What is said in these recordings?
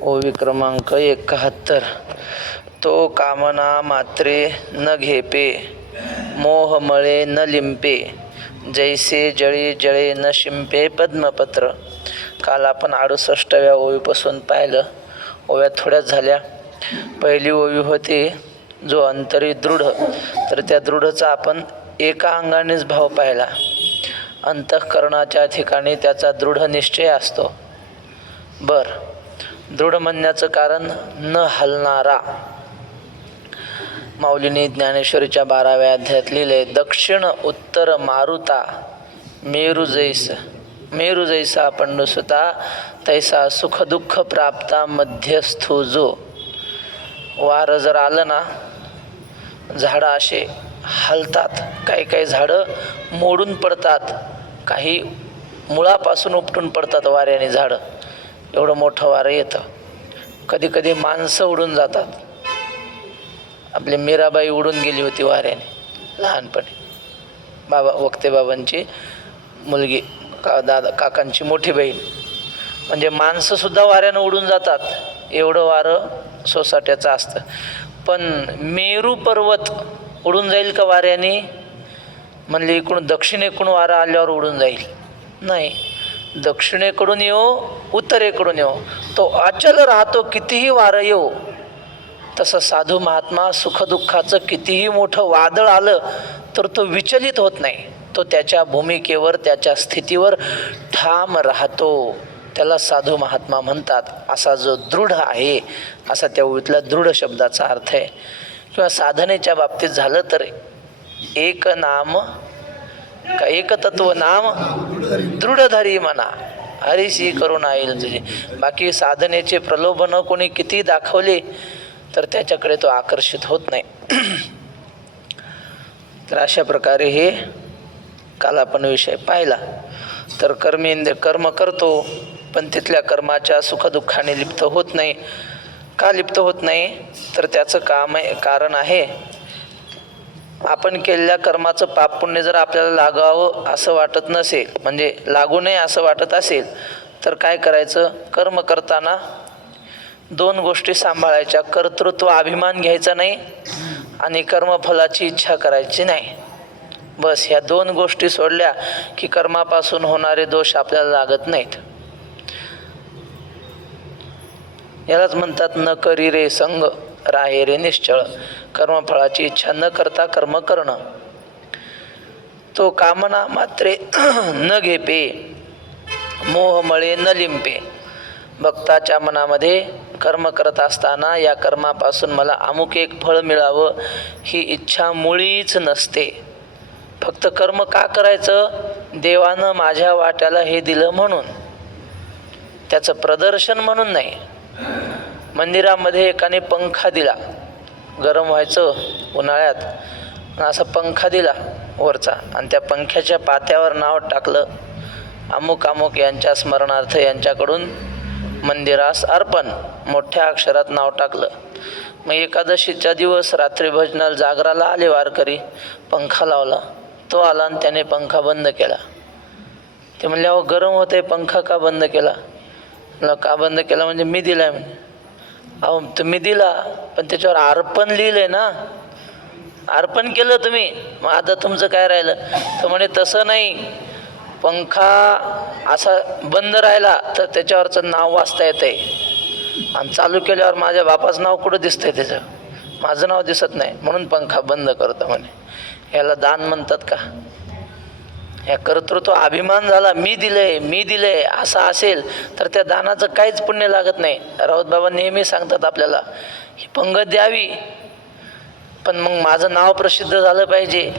ओवी क्रमांक 71. तो कामना मात्रे न घेपे, मोहमळे न लिंपे, जैसे जळी जळे न शिंपे पद्मपत्र. काल आपण 68व्या ओवीपासून पाहिलं. ओव्या थोड्याच झाल्या. पहिली ओवी होती जो अंतरी दृढ, तर त्या दृढचा आपण एका अंगानेच भाव पाहिला. अंतःकरणाच्या ठिकाणी त्याचा दृढ निश्चय असतो. दृढ म्हणण्याचं कारण न हलणारा. माऊलीने ज्ञानेश्वरीच्या 12व्या अध्यायात लिहिले, दक्षिण उत्तर मारुता मेरू जैसा पंडुसुता, तैसा सुख दुःख प्राप्ता मध्यस्थू जो. वारं जर आलं ना, झाडं असे हलतात, काही झाडं मोडून पडतात, काही मुळापासून उपटून पडतात वाऱ्याने झाडं. एवढं मोठं वारं येतं. कधी कधी माणसं उडून जातात. आपली मीराबाई उडून गेली होती वाऱ्याने लहानपणी. वक्ते बाबांची मुलगी, काकांची मोठी बहीण. म्हणजे माणसंसुद्धा वाऱ्यानं उडून जातात, एवढं वारं सोसाट्याचं असतं. पण मेरू पर्वत उडून जाईल का वाऱ्याने? म्हणले इकडून दक्षिणेकडून वारा आल्यावर उडून जाईल. नाही, दक्षिणेकडून येऊ उत्तरेकडून येऊ, तो अचल राहतो. कितीही वारं येऊ. तसं साधू महात्मा सुखदुःखाचं कितीही मोठं वादळ आलं तर तो विचलित होत नाही. तो त्याच्या भूमिकेवर, त्याच्या स्थितीवर ठाम राहतो. त्याला साधू महात्मा म्हणतात. असा जो दृढ आहे, असा त्या ओवीतल्या दृढ शब्दाचा अर्थ आहे. किंवा साधनेच्या बाबतीत झालं तर एक नाम का एक तत्व नाम दृढधरी म्हणा, हरीशी करुणा येईल तुझे. बाकी साधनेचे प्रलोभन कोणी किती दाखवले तर त्याच्याकडे तो आकर्षित होत नाही. तर अशा प्रकारे हे काल आपण विषय पाहिला. तर कर्म करतो, पण तिथल्या कर्माच्या सुखदुःखाने लिप्त होत नाही. का लिप्त होत नाही? तर त्याचं कारण आहे, आपण केलेल्या कर्माचं पाप पुण्य जर आपल्याला लागावं असं वाटत नसेल, म्हणजे लागू नये असं वाटत असेल, तर काय करायचं? कर्म करताना 2 गोष्टी सांभाळायच्या. कर्तृत्व अभिमान घ्यायचा नाही आणि कर्मफलाची इच्छा करायची नाही. बस ह्या 2 गोष्टी सोडल्या की कर्मापासून होणारे दोष आपल्याला लागत नाहीत. यालाच म्हणतात न करी रे संग, राहे रे निश्चळ. कर्मफळाची इच्छा न करता कर्म करणं. तो कामना मात्रे न घेपे, मोहमळे न लिंपे. भक्ताच्या मनामध्ये कर्म करत असताना या कर्मापासून मला अमुक एक फळ मिळावं ही इच्छा मुळीच नसते. फक्त कर्म का करायचं? देवानं माझ्या वाट्याला हे दिलं म्हणून, त्याचं प्रदर्शन म्हणून नाही. मंदिरामध्ये एकाने पंखा दिला, गरम व्हायचं उन्हाळ्यात, असा पंखा दिला वरचा, आणि त्या पंख्याच्या पात्यावर नाव टाकलं, अमुक अमुक यांच्या स्मरणार्थ यांच्याकडून मंदिरास अर्पण. मोठ्या अक्षरात नाव टाकलं. मग एकादशीचा दिवस रात्री भजनाला जागराला आले वारकरी, पंखा लावला. तो आला आणि त्याने पंखा बंद केला. ते म्हणले, अहो गरम होते, पंखा का बंद केला? म्हणलं का बंद केला? म्हणजे मी दिलाय म्हणे. अहो तुम्ही दिला, पण त्याच्यावर अर्पण लिहिलंय ना, अर्पण केलं तुम्ही, मग आता तुमचं काय राहिलं? तर म्हणे तसं नाही, पंखा असा बंद राहिला तर त्याच्यावरचं नाव वाचता येतंय, आणि चालू केल्यावर माझ्या बापाचं नाव कुठं दिसतंय? त्याचं माझं नाव दिसत नाही, म्हणून पंखा बंद करतो म्हणे. याला दान म्हणतात का? या कर्तृत्व अभिमान झाला, मी दिलंय असा असेल तर त्या दानाचं काहीच पुण्य लागत नाही. राऊत बाबा नेहमी सांगतात आपल्याला, ही पंगत द्यावी, पण मग माझं नाव प्रसिद्ध झालं पाहिजे.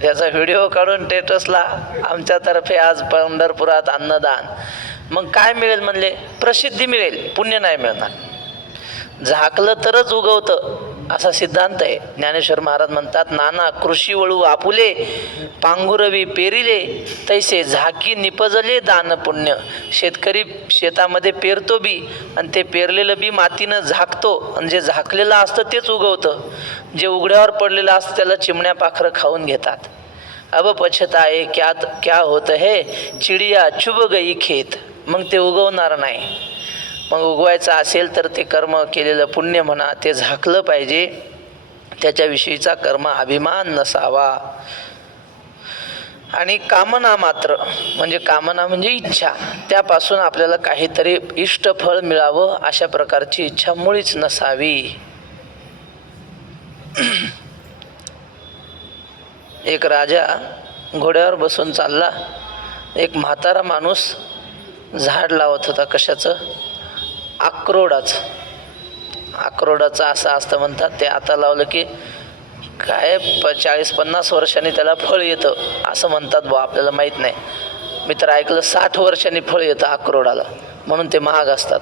त्याचा व्हिडिओ काढून स्टेटसला, आमच्यातर्फे आज पंढरपुरात अन्नदान. मग काय मिळेल म्हणले? प्रसिद्धी मिळेल, पुण्य नाही मिळणार. झाकलं तरच उगवतं असा सिद्धांत आहे. ज्ञानेश्वर महाराज म्हणतात, नाना कृषी वळू आपुले, पांघुरवी पेरिले, तैसे झाकी निपजले दान पुण्य. शेतकरी शेतामध्ये पेरतो बी, आणि ते पेरलेलं बी मातीनं झाकतो, आणि जे झाकलेलं असतं तेच उगवतं. जे उघड्यावर पडलेलं असतं त्याला चिमण्या पाखरं खाऊन घेतात. अब पछताए क्या होत है, चिडिया चुब गई खेत. मग ते उगवणार नाही. मग उगवायचं असेल तर ते कर्म केलेलं पुण्य म्हणा ते झाकलं पाहिजे, त्याच्याविषयीचा कर्म अभिमान नसावा. आणि कामना मात्र म्हणजे कामना म्हणजे इच्छा, त्यापासून आपल्याला काहीतरी इष्टफळ मिळावं अशा प्रकारची इच्छा मुळीच नसावी. एक राजा घोड्यावर बसून चालला. एक म्हातारा माणूस झाड लावत होता. कशाचं? अक्रोडाचं. अक्रोडाचं असं असतं म्हणतात. ते आता लावलं की काय 40-50 वर्षांनी त्याला फळ येतं असं म्हणतात बुवा, आपल्याला माहीत नाही. मी तर ऐकलं 60 वर्षांनी फळ येतं अक्रोडाला, म्हणून ते महाग असतात.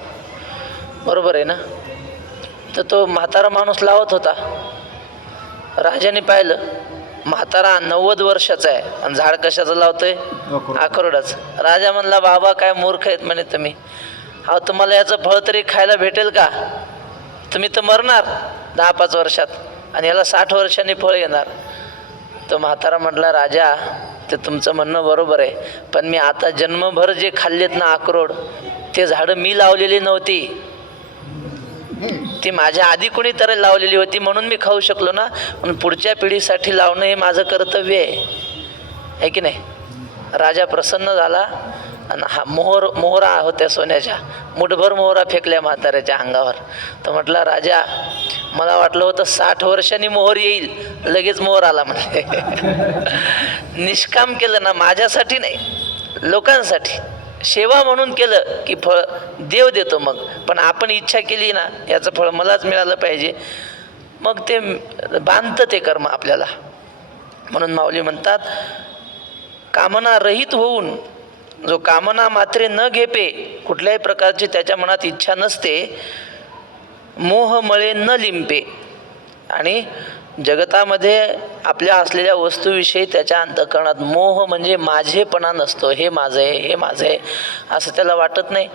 बरोबर आहे ना? तर तो म्हातारा माणूस लावत होता. राजाने पाहिलं म्हातारा 90 वर्षाचा आहे आणि झाड कशाचं लावतोय? अक्रोडाचं. राजा म्हणला, बाबा काय मूर्ख आहेत म्हणे तुम्ही, अहो तुम्हाला याचं फळ तरी खायला भेटेल का? तुम्ही तर मरणार 10-5 वर्षात आणि याला 60 वर्षांनी फळ येणार. तो म्हातारा म्हटला, राजा ते तुमचं म्हणणं बरोबर आहे, पण मी आता जन्मभर जे खाल्लेत ना अक्रोड, ते झाडं मी लावलेली नव्हती, ती माझ्या आधी कोणीतरी लावलेली होती म्हणून मी खाऊ शकलो ना. म्हणून पुढच्या पिढीसाठी लावणं हे माझं कर्तव्य आहे की नाही? राजा प्रसन्न झाला आणि हा मोहरा होत्या सोन्याच्या, मुठभर मोहरा फेकल्या म्हाताऱ्याच्या अंगावर. तर म्हटला, राजा मला वाटलं होतं 60 वर्षांनी मोहर येईल, लगेच मोहर आला म्हणजे. निष्काम केलं ना, माझ्यासाठी नाही, लोकांसाठी सेवा म्हणून केलं की फळ देव देतो. मग पण आपण इच्छा केली ना याचं फळ मलाच मिळालं पाहिजे, मग ते बांधतं ते कर्म आपल्याला. म्हणून माऊली म्हणतात, कामना रहित होऊन जो कामना मात्रे न घेपे, कुठल्याही प्रकारची त्याच्या मनात इच्छा नसते, मोहमळे न लिंपे, आणि जगतामध्ये आपल्या असलेल्या वस्तूविषयी त्याच्या अंतःकरणात मोह म्हणजे माझेपणा नसतो. हे माझं आहे, हे माझं आहे असं त्याला वाटत नाही.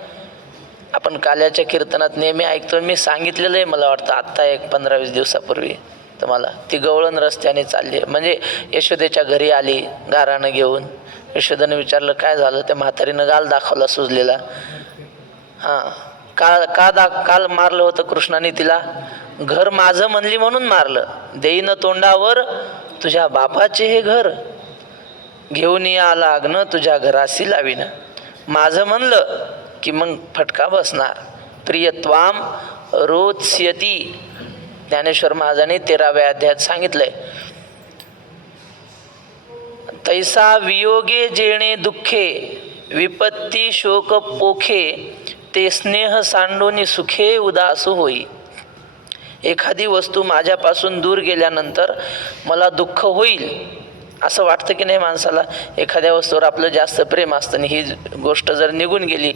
आपण काल्याच्या कीर्तनात नेहमी ऐकतो, मी सांगितलेलं आहे मला वाटतं आत्ता एक 15-20 दिवसापूर्वी तुम्हाला. ती गवळण रस्त्याने चालली, म्हणजे यशोदेच्या घरी आली गारानं घेऊन. यशोदेनं विचारलं काय झालं? त्या म्हातारीनं गाल दाखवला सुजलेला. काल मारलं होतं कृष्णाने तिला? घर माझं म्हणली म्हणून मारलं. देईन तोंडावर तुझ्या बापाचे हे घर, घेऊन या लागणं तुझ्या घराशी लावीन. माझं म्हणलं की मग फटका बसणार. प्रियत्वाम रोत्स्यती, ज्ञानेश्वर महाराजांनी 13व्या अध्यायात सांगितलंय. तैसा वियोगे जेणे दुःखे, विपत्ती शोक पोखे, ते स्नेह सांडोनी सुखे उदास होई. एखादी वस्तू माझ्यापासून दूर गेल्यानंतर मला दुःख होईल असं वाटतं की नाही माणसाला? एखाद्या वस्तूवर आपलं जास्त प्रेम असतं आणि ही गोष्ट जर निघून गेली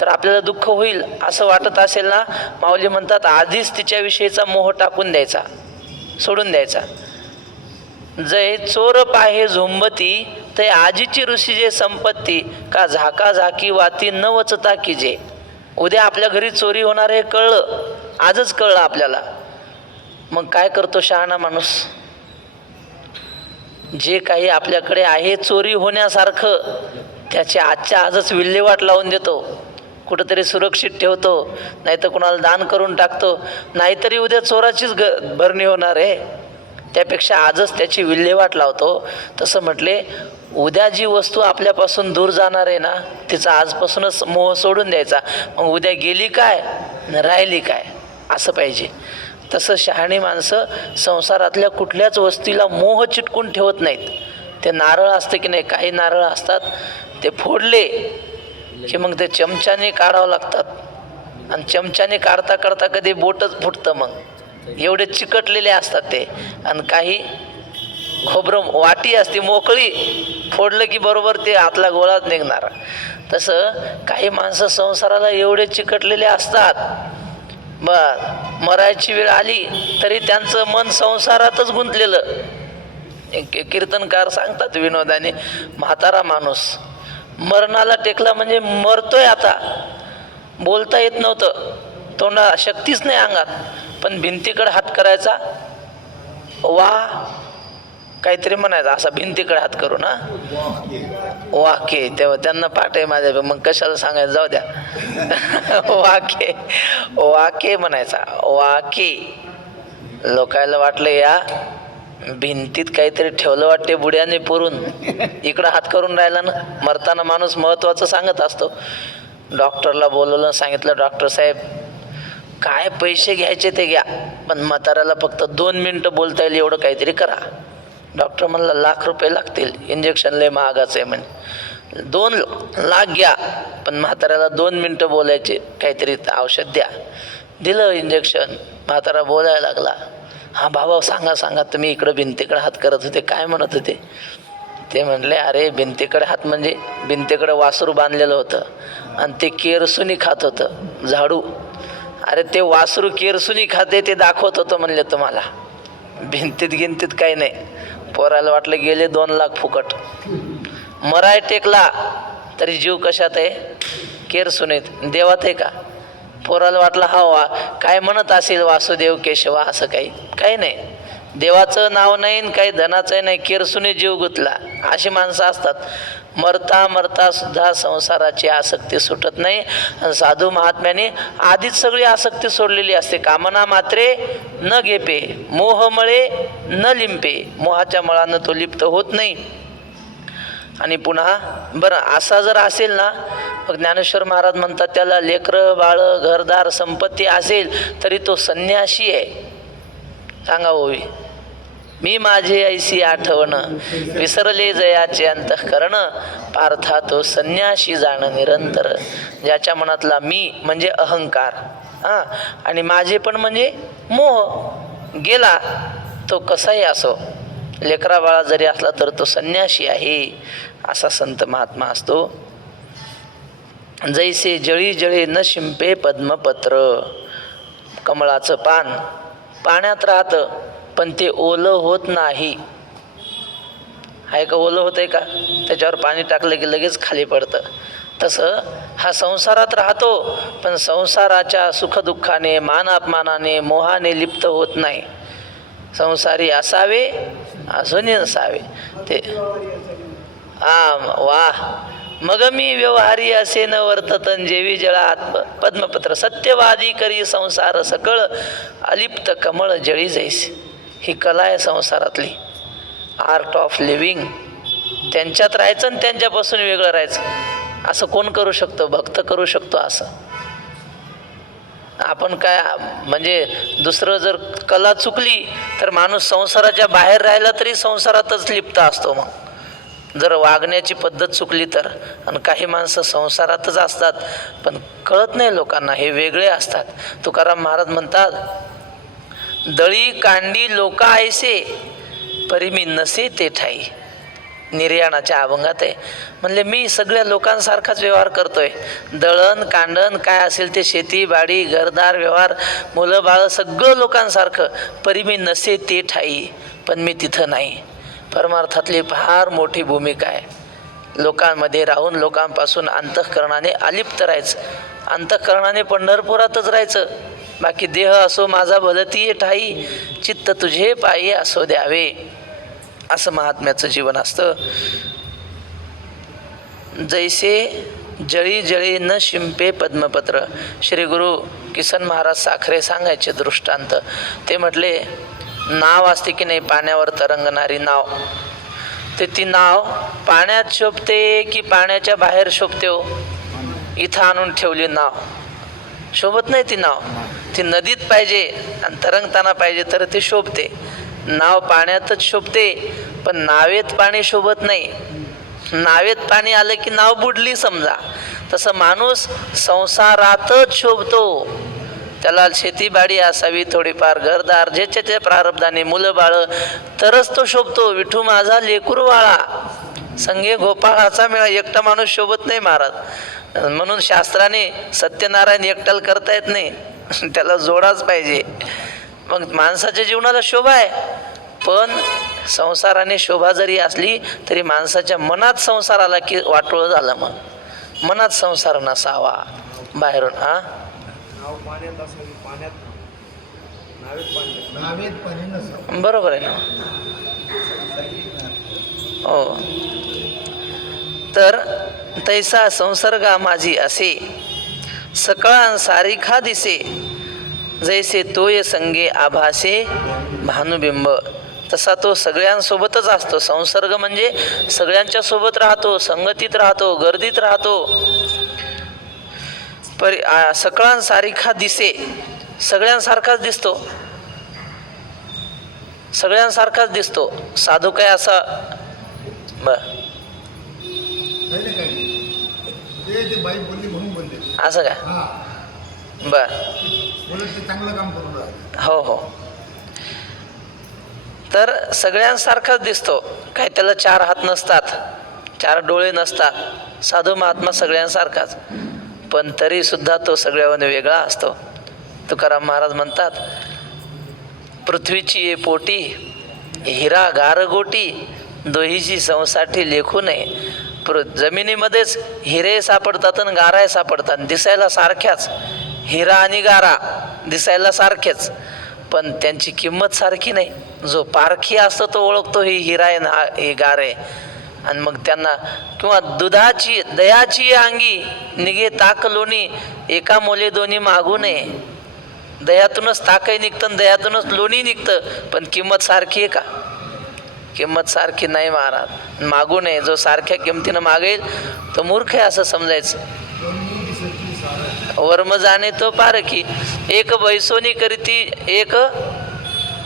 तर आपल्याला दुःख होईल असं वाटत असेल ना, माऊली म्हणतात आधीच तिच्याविषयीचा मोह टाकून द्यायचा, सोडून द्यायचा. जय चोर पाहे झोंबती, ते आजीची ऋषी जे संपत्ती, का झाका झाकी वाती न वचता की जे. उद्या आपल्या घरी चोरी होणार हे कळलं, आजच कळलं आपल्याला. मग काय करतो शहाणा माणूस? जे काही आपल्याकडे आहे चोरी होण्यासारखं त्याची आजच्या आजच विल्हेवाट लावून देतो, कुठंतरी सुरक्षित ठेवतो, नाहीतर कुणाला दान करून टाकतो, नाहीतरी उद्या चोराचीच भरणी होणार आहे. त्यापेक्षा आजच त्याची विल्हेवाट लावतो. तसं म्हटले, उद्या जी वस्तू आपल्यापासून दूर जाणार आहे ना, तिचा आजपासूनच मोह सोडून द्यायचा. मग उद्या गेली काय न राहिली काय असं पाहिजे. तसं शहाणी माणसं संसारातल्या कुठल्याच वस्तूला मोह चिटकून ठेवत नाहीत. ते नारळ असतं की नाही, काही नारळ असतात ते फोडले की मग ते चमच्याने काढावं लागतात, आणि चमच्याने काढता काढता कधी बोटच फुटतं, मग एवढे चिकटलेले असतात ते. आणि काही खोबरं वाटी असते मोकळी, फोडलं की बरोबर ते आतला गोळाच निघणार. तसं काही माणसं संसाराला एवढे चिकटलेले असतात, मरायची वेळ आली तरी त्यांचं मन संसारातच गुंतलेलं. कीर्तनकार सांगतात विनोदाने, म्हातारा माणूस मरणाला टेकला म्हणजे मरतोय आता, बोलता येत नव्हतं, तोंडा शक्तीच नाही अंगात, पण भिंतीकडे हात करायचा, वा काहीतरी म्हणायचं असा भिंतीकडे हात करू ना, वाके. तेव्हा त्यांना पाठ आहे माझ्या, मग कशाला सांगायचं, जाऊ द्या. वाके वाके म्हणायचा, वाके. लोकायला वाटलं या भिंतीत काहीतरी ठेवलं वाटते बुड्याने पुरून, इकडं हात करून राहिला ना. मरताना माणूस महत्वाचं सांगत असतो. डॉक्टरला बोलवलं, सांगितलं डॉक्टर साहेब काय पैसे घ्यायचे ते घ्या, पण म्हाताऱ्याला फक्त 2 मिनिटं बोलता येईल एवढं काहीतरी करा. डॉक्टर म्हणला ₹1,00,000 लागतील, इंजेक्शन लय महागाचं आहे म्हणे. 2 लाख घ्या, पण म्हाताऱ्याला 2 मिनिटं बोलायचे काहीतरी औषध द्या. दिलं इंजेक्शन. म्हातारा बोलायला लागला. हां बाबा सांगा सांगा, तुम्ही इकडं भिंतीकडे हात करत होते, काय म्हणत होते? ते म्हणले अरे भिंतीकडे हात म्हणजे भिंतीकडे वासरू बांधलेलं होतं आणि ते केरसुनी खात होतं झाडू. अरे ते वासरू केरसुनी खाते ते दाखवत होतं म्हणले तुम्हाला, भिंतीत गिंतीत काही नाही. पोराला वाटलं गेले 2 लाख फुकट. मराय टेकला तरी जीव कशात आहे? केरसुनीत. देवात आहे का? पोराला वाटलं हा काय म्हणत असेल वासुदेव केशवा, असं काही नाही. देवाचं नाव नाही, काही धनाचं नाही, केरसुनी जीव गुतला. अशी माणसं असतात. मरता मरता सुद्धा संसाराची आसक्ती सुटत नाही. आणि साधू महात्म्याने आधीच सगळी आसक्ती सोडलेली असते. कामना मात्रे न घेपे, मोहमळे न लिंपे. मोहाच्या मळानं तो लिप्त होत नाही. आणि पुन्हा बरं असा जर असेल ना, मग ज्ञानेश्वर महाराज म्हणतात त्याला लेकरं बाळं घरदार संपत्ती असेल तरी तो संन्यासी आहे. सांगा ओवी, मी माझे ऐसी आठवण विसरले जयाचे अंतःकरण, पार्था तो संन्यासी जाण निरंतर. ज्याच्या मनातला मी म्हणजे अहंकार आणि माझे पण म्हणजे मोह गेला, तो कसाही असो, लेकरा बाळा जरी असला तर तो संन्यासी आहे, असा संत महात्मा असतो. जैसे जळी जळे न शिंपे पद्मपत्र. कमळाचं पान पाण्यात राहतं पण ते ओलं होत नाही. आहे का? ओलं होतंय का? त्याच्यावर पाणी टाकलं की लगेच खाली पडतं. तसं हा संसारात राहतो पण संसाराच्या सुखदुःखाने मान अपमानाने मोहाने लिप्त होत नाही. संसारी असावे अजूनही नसावे ते. वाह. मग मी व्यवहारी असे न वर्ततन जेवी जळा आत्म पद्मपत्र. सत्यवादी करी संसार सकळ अलिप्त कमळ जळी जैसे. ही कला आहे संसारातली, आर्ट ऑफ लिव्हिंग. त्यांच्यात राहायचं आणि त्यांच्यापासून वेगळं राहायचं. असं कोण करू शकतो? भक्त करू शकतो. असं आपण काय म्हणजे दुसरं जर कला चुकली तर माणूस संसाराच्या बाहेर राहिला तरी संसारातच लिप्त असतो. मग जर वागण्याची पद्धत चुकली तर. आणि काही माणसं संसारातच असतात पण कळत नाही लोकांना, हे वेगळे असतात. तुकाराम महाराज म्हणतात, दळी कांडी लोका ऐसे परी मी नसे ते ठाई. निर्याणाच्या अभंगात आहे. म्हणले मी सगळ्या लोकांसारखाच व्यवहार करतोय. दळण कांडण काय असेल ते, शेती बाडी घरदार व्यवहार मुलं बाळं सगळं लोकांसारखं. परी मी नसे ते ठाई, पण मी तिथं नाही. परमार्थातली फार मोठी भूमिका आहे. लोकांमध्ये राहून लोकांपासून अंतःकरणाने अलिप्त राहायचं. अंतःकरणाने पंढरपुरातच राहायचं. बाकी देह असो माझा भलती ठाई, चित्त तुझे पायी असो द्यावे. असं महात्म्याचं जीवन असतं. जैसे जळी जळी न शिंपे पद्मपत्र. श्री गुरु किसन महाराज साखरे सांगायचे दृष्टांत. ते म्हटले, नाव असते की नाही पाण्यावर तरंगणारी नाव, ते ती नाव पाण्यात शोभते की पाण्याच्या बाहेर शोभते? हो, इथं आणून ठेवली नाव, शोभत नाही ती नाव. ती नदीत पाहिजे आणि तरंगताना पाहिजे तर ती शोभते. नाव पाण्यातच शोभते पण नावेत पाणी शोभत नाही. नावेत पाणी आलं की नाव बुडली समजा. तसं माणूस संसारातच शोभतो. त्याला शेतीबाडी असावी थोडीफार, घरदार ज्याच्या प्रारब्धाने मुलं बाळं, तरच तो शोभतो. विठू माझा लेकुरवाळा संगे गोपाळाचा मेळा. एकटा माणूस शोभत नाही महाराज. म्हणून शास्त्राने सत्यनारायण एकट्याला करता येत नाही, त्याला जोडाच पाहिजे. मग माणसाच्या जीवनाला शोभा आहे, पण संसाराने शोभा जरी असली तरी माणसाच्या मनात संसार आला की वाटोळ झालं. मग मनात संसार नसावा, बाहेरून नावेत पाणी नसावं. बरोबर आहे ना. हो. तर तैसा संसर्गा माझी असे सकळां सारिखा दिसे जैसे तोय संगे आभासे भानुबिंब. तसा तो सगळ्यांसोबतच असतो. संसर्ग म्हणजे सगळ्यांच्या सोबत राहतो, संगतीत राहतो, गर्दीत राहतो. सकळांसारिखा दिसे, सगळ्यांसारखाच दिसतो, सगळ्यांसारखाच दिसतो. साधू काय असा ते बाई बोलली म्हणून बोलले असं काय? हा बर. बोलत ते चांगलं काम करून राहिलं. हो हो. तर सगळ्यांसारखाच दिसतो. काय त्याला चार हात नसतात, चार डोळे नसतात. साधू महात्मा सगळ्यांसारखाच, पण तरी सुद्धा तो सगळ्यावर वेगळा असतो. तुकाराम महाराज म्हणतात, पृथ्वीची ये पोटी हिरा गारगोटी दोहीची संसाठी लेखू नये. जमिनीमध्येच हिरे सापडतात आणि गारा सापडतात, दिसायला सारख्याच. हिरा आणि गारा दिसायला सारखेच, पण त्यांची किंमत सारखी नाही. जो पारखी असतो तो ओळखतो ही हिरा आहे ना ही गार आहे. आणि मग त्यांना किंवा दुधाची दयाची अंगी निघे ताक लोणी एका मोले दोन्ही मागू नये. दयातूनच ताकही निघतं, दयातूनच लोणी निघतं, पण किंमत सारखी आहे का? किंमत सारखी नाही महाराज. मागू नये. जो सारख्या किमतीनं मागेल तो मूर्ख आहे असं समजायचं. वर्म जाणे तो पारखी. एक बैसोनी करीती एक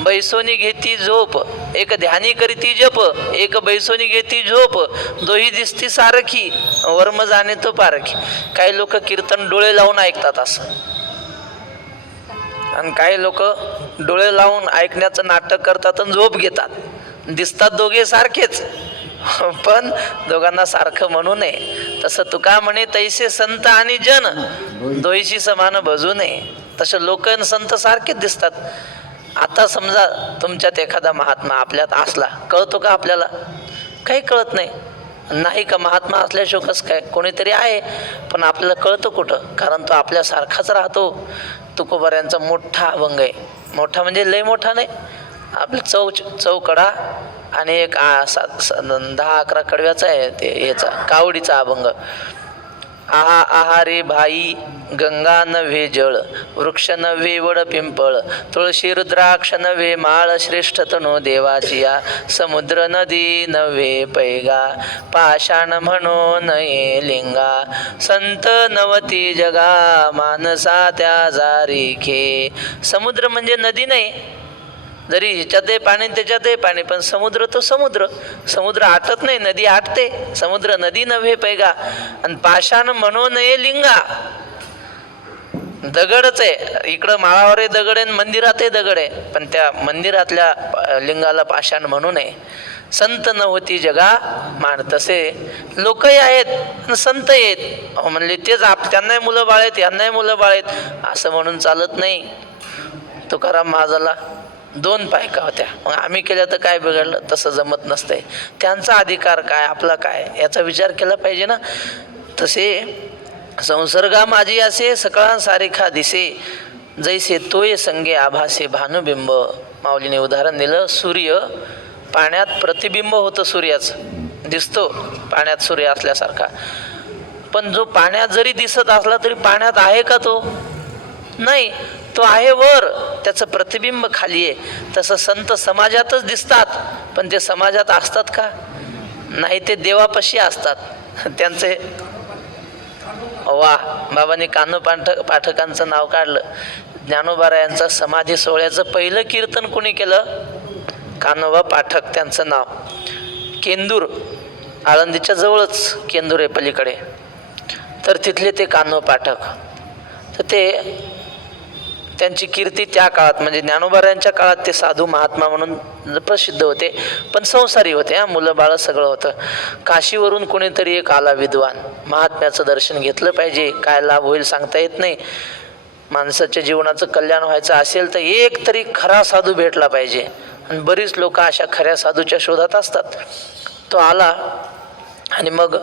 बैसोनी घेती झोप, एक ध्यानी करीती जप, एक बैसोनी घेती झोप, दोही दिसती सारखी. वर्म जाणे तो पारखी. काही लोक कीर्तन डोळे लावून ऐकतात असं, आणि काही लोक डोळे लावून ऐकण्याचं नाटक करतात आणि झोप घेतात. दिसतात दोघे सारखेच, पण दोघांना सारखं म्हणू नये. तसं तुका म्हणे तैसे संत आणि जन दोहीशी समान भजू नये. तसे लोक आणि संत सारखेच दिसतात. आता समजा तुमच्यात एखादा महात्मा आपल्यात असला, कळतो का आपल्याला? काही कळत नाही. नाही का महात्मा असल्याशिवाय कसं काय? कोणीतरी आहे, पण आपल्याला कळतं कुठं? कारण तो आपल्यासारखाच राहतो. तुकोबाऱ्यांचा मोठा अभंग आहे. मोठा म्हणजे लय मोठा नाही, आपलं चौकडा आणि एक 10-11 कडव्याचा आहे ते याचा कावडीचा अभंग. आहा आहा रे भाई गंगा नव्हे जळ, वृक्ष नव्हे वड पिंपळ, तुळशी रुद्राक्ष नव्हे माळ, श्रेष्ठ तनो देवाचिया, समुद्र नदी नव्हे पैगा, पाषाण म्हणो नये लिंगा, संत नवती जगा मानसा त्या जारीखे. समुद्र म्हणजे नदी नाही, जरी ह्याच्यातही पाणी त्याच्यातही पाणी, पण समुद्र तो समुद्र. समुद्र आटत नाही, नदी आटते. समुद्र नदी नव्हे पैगा. आणि पाषाण म्हणू नये लिंगा, दगडच आहे. इकडं माळावर दगड आहे, मंदिरातही दगड आहे, पण त्या मंदिरातल्या लिंगाला पाषाण म्हणू नये. संत नव्हती जगा मान. तसे लोकही आहेत, संत आहेत. म्हणले तेच त्यांनाही मुलं बाळ आहेत, यांनाही मुलं बाळ आहेत असं म्हणून चालत नाही. तुकाराम महाराजाला 2 बायका होत्या, मग आम्ही केलं तर काय बिघडलं? तसं जमत नसतंय. त्यांचा अधिकार काय, आपला काय, याचा विचार केला पाहिजे ना. तसे संसर्गा माझी असे सकळांसारिखा दिसे जैसे तोय संगे आभासे भानुबिंब. माऊलीने उदाहरण दिलं, सूर्य पाण्यात प्रतिबिंब होतं, सूर्याचं दिसतो पाण्यात सूर्य असल्यासारखा. पण जो पाण्यात जरी दिसत असला तरी पाण्यात आहे का तो? नाही, तो आहे वर, त्याचं प्रतिबिंब खाली आहे. तसं संत समाजातच दिसतात, पण ते समाजात असतात का? नाही, ते देवापाशी असतात. त्यांचे वा बाबांनी कान्हो पाठकांचं नाव काढलं. ज्ञानोबारायांचा समाधी सोहळ्याचं पहिलं कीर्तन कोणी केलं? कान्होबा पाठक त्यांचं नाव. केंदूर, आळंदीच्या जवळच केंदूर आहे पलीकडे, तर तिथले ते कान्हो पाठक. तर ते त्यांची कीर्ती त्या काळात म्हणजे ज्ञानोबारायांच्या काळात ते साधू महात्मा म्हणून प्रसिद्ध होते, पण संसारी होते. मुलं बाळ सगळं होतं. काशीवरून कोणीतरी एक आला विद्वान, महात्म्याचं दर्शन घेतलं पाहिजे, काय लाभ होईल सांगता येत नाही. माणसाच्या जीवनाचं कल्याण व्हायचं असेल तर एक तरी खरा साधू भेटला पाहिजे. आणि बरीच लोक अशा खऱ्या साधूच्या शोधात असतात. तो आला आणि मग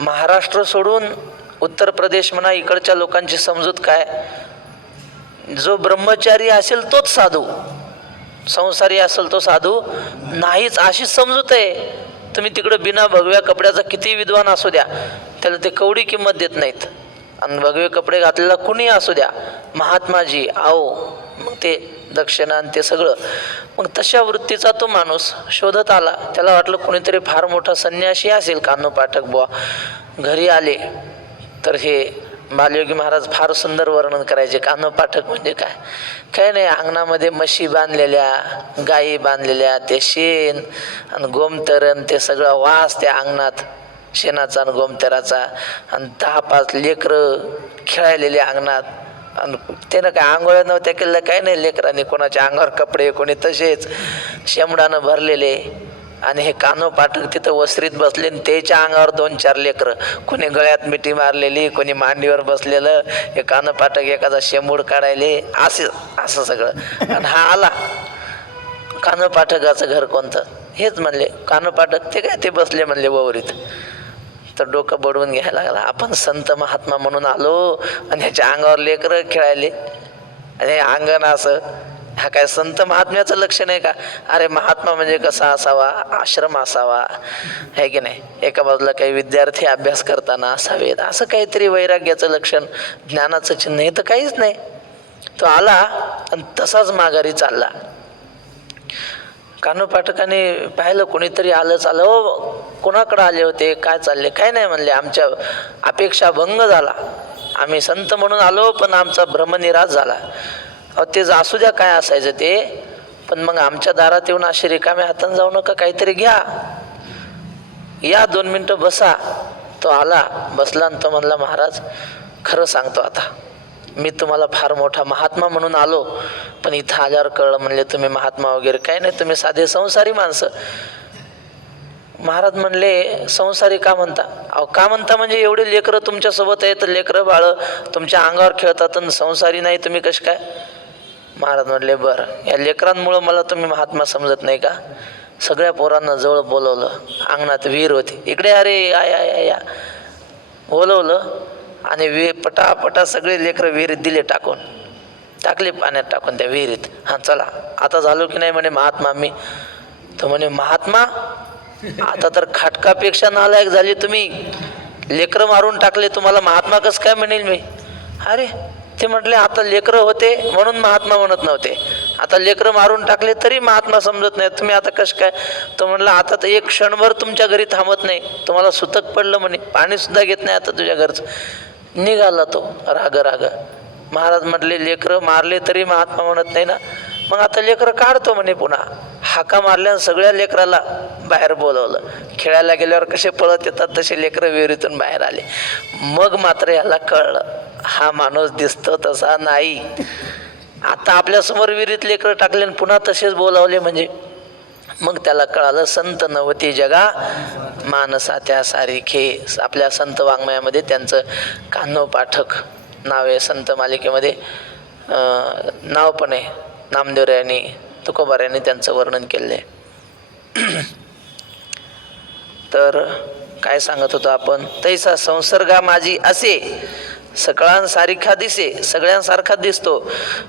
महाराष्ट्र सोडून उत्तर प्रदेश म्हणा इकडच्या लोकांची समजूत काय, जो ब्रह्मचारी असेल तोच साधू, संसारी असेल तो साधू नाहीच, अशीच समजूत आहे. तुम्ही तिकडं बिना भगव्या कपड्याचा किती विद्वान असू द्या, त्याला ते कवडी किंमत देत नाहीत. आणि भगवे कपडे घातलेला कुणी असू द्या, महात्माजी आओ, मग ते दक्षिणा आणि ते सगळं. मग तशा वृत्तीचा तो माणूस शोधत आला. त्याला वाटलं कोणीतरी फार मोठा संन्यासी असेल, कानोपाठक बुवा. घरी आले तर हे बालयोगी महाराज फार सुंदर वर्णन करायचे. कानोपाठक म्हणजे काय, काय नाही, अंगणामध्ये म्हशी बांधलेल्या, गायी बांधलेल्या, ते शेण आणि गोमतरण, ते सगळं वास त्या अंगणात, शेणाचा आणि गोमतराचा, आणि 10-5 लेकरं खेळायलेले अंगणात. आणि त्यानं काय आंघोळ्या नव्हत्या केल्या, काय नाही, लेकरांनी कोणाच्या अंगावर कपडे, कोणी तसेच शेंबडानं भरलेले. आणि हे कानोपाठक तिथं वसरीत बसले, आणि त्याच्या अंगावर 2-4 लेकरं, कोणी गळ्यात मिठी मारलेली, कोणी मांडीवर बसलेलं. हे कानोपाठक एखादा शेंबूड काढायले, असं सगळं. आणि हा आला. कानोपाठकाचं घर कोणतं, हेच म्हणले. कानोपाठक ते काय, ते बसले म्हणले ववरीत. तर डोकं बडवून घ्यायला लागला, आपण संत महात्मा म्हणून आलो आणि ह्याच्या अंगावर लेकरं खेळायले, आणि अंगण असं. हा काय संत महात्म्याचं लक्षण आहे का? अरे महात्मा म्हणजे कसा असावा, आश्रम असावा, आहे की नाही. एका बाजूला काही विद्यार्थी अभ्यास करताना असावेत, असं काहीतरी वैराग्याचं लक्षण, ज्ञानाचं चिन्ह, हे तर काहीच नाही. तो आला आणि तसाच माघारी चालला. कानोपाठकाने पाहिलं कोणीतरी आलंच आलं. हो, कोणाकडे आले होते, काय चालले? काय नाही म्हणले, आमच्या अपेक्षा भंग झाला, आम्ही संत म्हणून आलो पण आमचा भ्रमनिरास झाला. अहो ते असू द्या, काय असायचं ते, पण मग आमच्या दारात येऊन असे रिकाम्या हाताने जाऊ नका, काहीतरी घ्या, या 2 मिनटं बसा. तो आला, बसला आणि तो म्हणला, महाराज खरं सांगतो, आता मी तुम्हाला फार मोठा महात्मा म्हणून आलो, पण इथं आल्यावर कळलं म्हणले तुम्ही महात्मा वगैरे काय नाही, तुम्ही साधे संसारी माणसं. महाराज म्हणले, संसारी का म्हणता? अहो का म्हणता म्हणजे एवढे लेकरं तुमच्यासोबत आहेत, लेकरं बाळं तुमच्या अंगावर खेळतात आणि संसारी नाही तुम्ही कश काय? महाराज म्हणले, बरं, या लेकरांमुळं मला तुम्ही महात्मा समजत नाही का? सगळ्या पोरांना जवळ बोलवलं, अंगणात विहीर होती, इकडे अरे या बोलवलं, आणि पटापटा सगळे लेकरं विहिरीत दिले टाकून, टाकले पाण्यात टाकून त्या विहिरीत. हां चला आता झालो की नाही म्हणे महात्मा मी. तर म्हणे महात्मा, आता तर खाटकापेक्षा नालायक झाले तुम्ही, लेकरं मारून टाकले, तुम्हाला महात्मा कसं काय म्हणेल मी? अरे ते म्हटले, आता लेकरं होते म्हणून महात्मा म्हणत नव्हते, आता लेकरं मारून टाकले तरी महात्मा समजत नाही, तुम्ही आता कसं काय? तो म्हणला, आता तर एक क्षणभर तुमच्या घरी थांबत नाही, तुम्हाला सुतक पडलं म्हणे, पाणी सुद्धा घेत नाही आता तुझ्या घरचं. निघाला तो राग. महाराज म्हटले, लेकरं मारले तरी महात्मा म्हणत नाही ना, मग आता लेकरं काढतो म्हणे. पुन्हा हाका मारल्यानं सगळ्या लेकराला बाहेर बोलवलं. खेळायला गेल्यावर कसे पळत येतात तसे लेकरं विहिरीतून बाहेर आले. मग मात्र याला कळलं, हा माणूस दिसतो तसा नाही. आता आपल्यासमोर विहिरीत लेकरं टाकले आणि पुन्हा तसेच बोलावले म्हणजे. मग त्याला कळालं, संत नवती जगा मानसा त्या सारिखे. आपल्या संत वाङ्मयामध्ये त्यांचं कानोपाठक नाव आहे, संत मालिकेमध्ये नाव पण आहे. नामदेवरायांनी, तुकोबारायांनी त्यांचं वर्णन केलं आहे. तर काय सांगत होतो आपण, तैसा संसर्गा माझी असे, सकळांसारिखा दिसे, सगळ्यांसारखा दिसतो,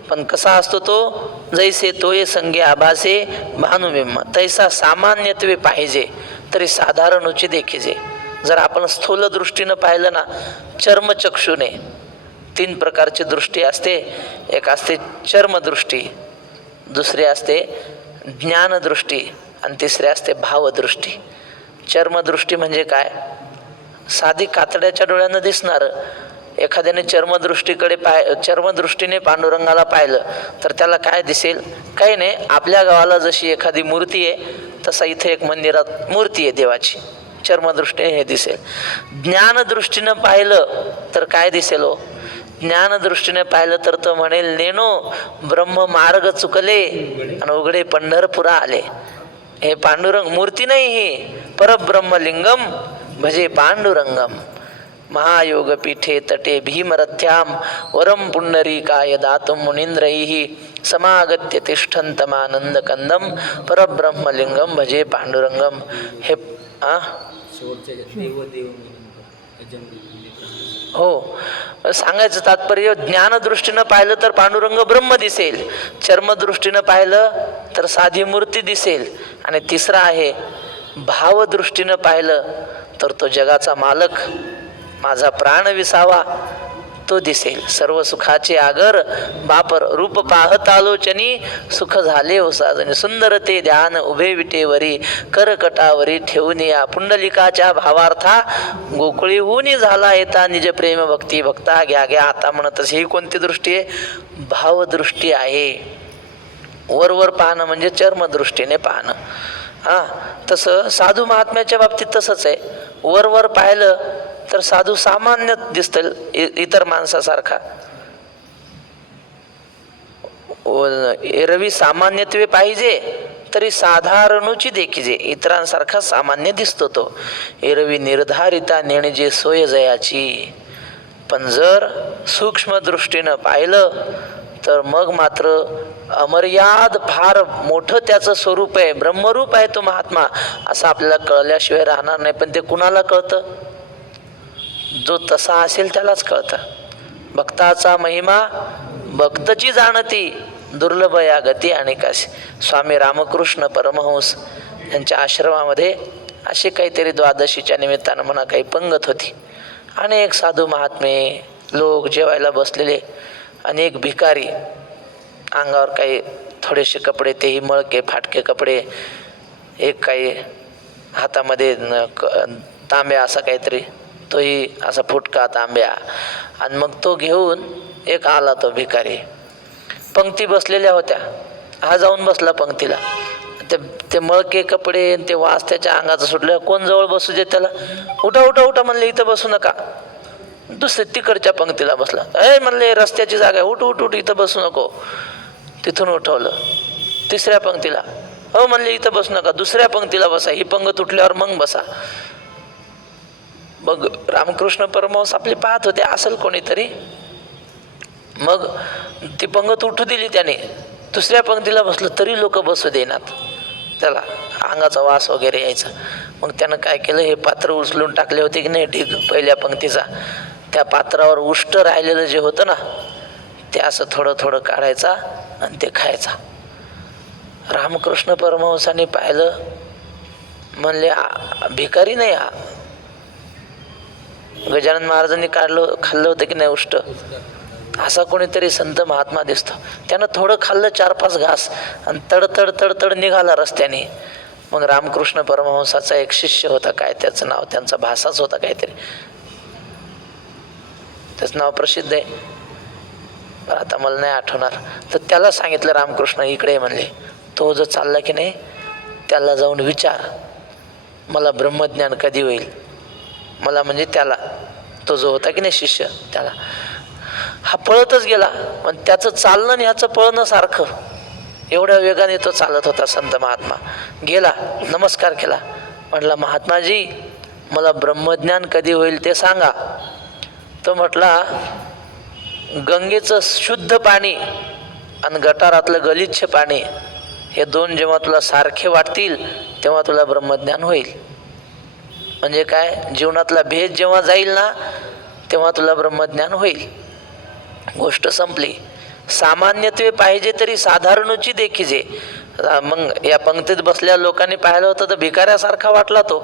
पण कसा असतो तो, जैसे तोये संगे आभासे भानुबिंब, तैसा सामान्यत्वे पाहिजे तरी साधारण उची देखीजे. जर आपण स्थूल दृष्टीनं पाहिलं ना, चर्मचक्षुने 3 प्रकारची दृष्टी असते. एक असते चर्मदृष्टी, दुसरी असते ज्ञानदृष्टी, आणि तिसरी असते भावदृष्टी. चर्मदृष्टी म्हणजे काय, साधी कातड्याच्या डोळ्यानं दिसणारं. एखाद्याने चर्मदृष्टीने पांडुरंगाला पाहिलं तर त्याला काय दिसेल? काही नाही, आपल्या गावाला जशी एखादी मूर्ती आहे तसा इथे एक मंदिरात मूर्ती आहे देवाची, चर्मदृष्टीने हे दिसेल. ज्ञानदृष्टीनं पाहिलं तर काय दिसेल हो? ज्ञानदृष्टीने पाहिलं तर तो म्हणेल, नेनो ब्रह्म मार्ग चुकले आणि उघडे पंढरपुरा आले. हे पांडुरंग मूर्ती नाही, ही परब्रह्मलिंगम भजे पांडुरंगम. महायोग पीठे तटे भीमरथ्याम वरम पुंडरीकाय दातुम मुनींद्रैः समागत्य तिष्ठन्तमानंद कंदम परब्रह्मलिंगम भजे पांडुरंगम. हे हो, सांगायचं तात्पर्य ज्ञानदृष्टीनं पाहिलं तर पांडुरंग ब्रह्म दिसेल, चर्मदृष्टीनं पाहिलं तर साधी मूर्ती दिसेल, आणि तिसरा आहे भावदृष्टीनं पाहिलं तर तो जगाचा मालक, माझा प्राण विसावा तो दिसेल. सर्व सुखाचे आगर बापर रूप पाहत आलोचनी, सुख झाले ओसाजणी सुंदर ते ध्यान उभे विटेवरी, करकटावरी ठेवून या पुंडलिकाच्या भावार्था, गोकुळीहून झाला येता निज प्रेम भक्ती, भक्ता घ्या घ्या आता म्हणतच. ही कोणती दृष्टी आहे? भावदृष्टी आहे. वरवर पाहणं म्हणजे चर्मदृष्टीने पाहणं. तसं साधू महात्म्याच्या बाबतीत तसंच आहे. वरवर पाहिलं तर साधू सामान्य दिसतील इतर माणसासारखा. एरवी सामान्यत्वे पाहिजे तरी साधारणूची देखीजे, इतरांसारखा सामान्य दिसतो तो. एरवी निर्धारिता नेणजे सोय जयाची. पण जर सूक्ष्म दृष्टीनं पाहिलं तर मग मात्र अमर्याद फार मोठं त्याचं स्वरूप आहे, ब्रह्मरूप आहे तो महात्मा, असं आपल्याला कळल्याशिवाय राहणार नाही. पण ते कुणाला कळतं? जो तसा असेल त्यालाच कळतं. भक्ताचा महिमा भक्तची जाणती, दुर्लभ या गती अनेकाशी. स्वामी रामकृष्ण परमहंस यांच्या आश्रमामध्ये असे काहीतरी द्वादशीच्या निमित्तानं म्हणा काही पंगत होती. अनेक साधू महात्मे लोक जेवायला बसलेले, अनेक भिकारी, अंगावर काही थोडेसे कपडे, तेही मळके फाटके कपडे, एक काही हातामध्ये तांब्या असा काहीतरी, तोही असा फुटका तांब्या. आणि मग तो घेऊन एक आला तो भिकारी. पंक्ती बसलेल्या होत्या, हा जाऊन बसला पंक्तीला. ते मळके कपडे ते वास त्याच्या अंगाचं सुटलं. कोण जवळ बसू दे त्याला? उठा उठा उठा म्हणले, इथं बसू नका. दुसरे तिकडच्या पंक्तीला बसला. म्हणले रस्त्याची जागा आहे, उठ उठ उठ, इथं बसू नको. तिथून उठवलं. तिसऱ्या पंक्तीला, हो म्हणले इथं बसू नका, दुसऱ्या पंक्तीला बसा, ही पंगत उठल्यावर मग बसा. मग रामकृष्ण परमहंस आपले पाहत होते, असेल कोणीतरी. मग ती पंगत उठू दिली त्याने, दुसऱ्या पंक्तीला बसलं तरी लोक बसू देणार, त्याला अंगाचा वास वगैरे यायचा. मग त्यानं काय केलं, हे पात्र उचलून टाकले होते की नाही ढीग पहिल्या पंक्तीचा, त्या पात्रावर उष्ट राहिलेलं जे होतं ना ते असं थोडं थोडं काढायचा आणि ते खायचा. रामकृष्ण परमहंसाने पाहिलं, म्हणले भिकारी नाही हा, गजानन महाराजांनी खाल्लं होतं की नाही उष्ट, असा कोणीतरी संत महात्मा दिसतो. त्यानं थोडं खाल्लं, 4-5 घास, आणि तडतड तडतड निघाला रस्त्याने. मग रामकृष्ण परमहंसाचा एक शिष्य होता, काय त्याचं नाव, त्यांचा भासाच होता काहीतरी, त्याचं नाव प्रसिद्ध आहे, आता मला नाही आठवणार. तर त्याला सांगितलं रामकृष्ण इकडे म्हणले, तो जो चालला की नाही त्याला जाऊन विचार, मला ब्रह्मज्ञान कधी होईल. मला म्हणजे त्याला, तो जो होता की नाही शिष्य त्याला. हा पळतच गेला, पण त्याचं चालणं आणि ह्याचं पळणं सारखं, एवढ्या वेगाने तो चालत होता संत महात्मा. गेला, नमस्कार केला, म्हटला महात्माजी मला ब्रह्मज्ञान कधी होईल ते सांगा. तो म्हटला, गंगेचं शुद्ध पाणी आणि गटारातलं गलिच्छ पाणी हे दोन जेव्हा तुला सारखे वाटतील तेव्हा तुला ब्रह्मज्ञान होईल. म्हणजे काय, जीवनातला भेद जेव्हा जाईल ना तेव्हा तुला ब्रह्मज्ञान होईल. गोष्ट संपली. सामान्यत्वे पाहिजे तरी साधारणूची देखीजे. मग या पंक्तीत बसलेल्या लोकांनी पाहिलं होतं तर भिकाऱ्यासारखा वाटला तो,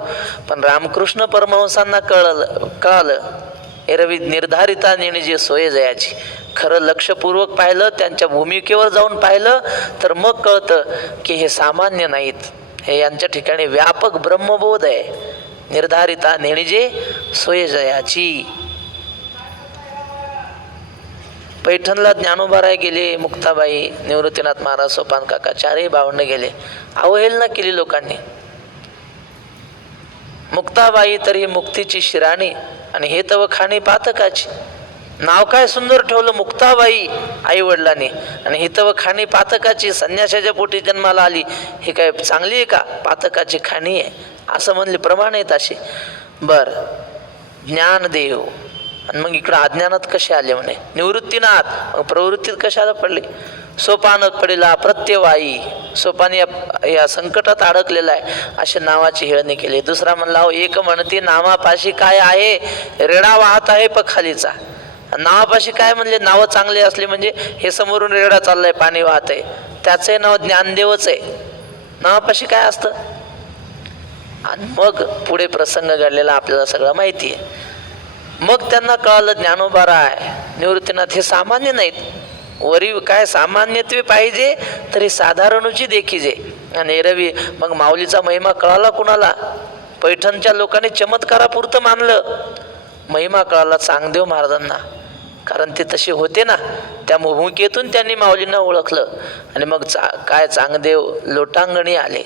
पण रामकृष्ण परमहंसांना कळालं एरवी निर्धारिता नेणजे सोय जयाची. खरं लक्षपूर्वक पाहिलं, त्यांच्या भूमिकेवर जाऊन पाहिलं तर मग कळतं की हे सामान्य नाहीत, हे यांच्या ठिकाणी व्यापक ब्रह्मबोध आहे. निर्धारिता नेणजे सोय जयाची. पैठणला ज्ञानोबाराय गेले, मुक्ताबाई, निवृत्तीनाथ महाराज, सोपान काका, चारही भावंड गेले. अवहेलना केली लोकांनी. मुक्ताबाई तरी मुक्तीची शिराणी आणि हे तव खाणी पातकाची. नाव काय सुंदर ठेवलं मुक्ताबाई आई वडिलांनी, आणि ही तव खाणी पातकाची, संन्यासाच्या पोटी जन्माला आली, हे काय चांगली आहे का? पातकाची खाणी आहे असं म्हणले, प्रमाण आहेत असे. बर, ज्ञानदेव, आणि मग इकडं अज्ञानात कसे आले म्हणे, निवृत्तीनाथ, मग प्रवृत्तीत कशाला पडले? सोपान पडिला प्रत्यवाई, सोपान या संकटात अडकलेला आहे अशा नावाची हेळणी केली. दुसरा म्हणला हो एक म्हणते नावापाशी काय आहे, रेडा वाहत आहे पखालीचा. नावापाशी काय म्हणले, नावं चांगले असले म्हणजे हे समोरून रेडा चाललाय पाणी वाहत आहे त्याचंही नाव ज्ञानदेवच आहे. नावापाशी काय असतं. आणि मग पुढे प्रसंग घडलेला आपल्याला सगळं माहिती आहे. मग त्यांना कळालं ज्ञानोबा आहे निवृत्तीनाथ हे सामान्य नाहीत, वरी काय सामान्यत्वे पाहिजे तरी साधारणची देखीजे. आणि एरवी मग माऊलीचा महिमा कळाला कुणाला, पैठणच्या लोकांनी चमत्कारापुरतं मानलं. महिमा कळाला चांगदेव महाराजांना, कारण ते तसे होते ना, त्या भूमिकेतून त्यांनी माऊलींना ओळखलं. आणि मग काय चांगदेव लोटांगणी आले.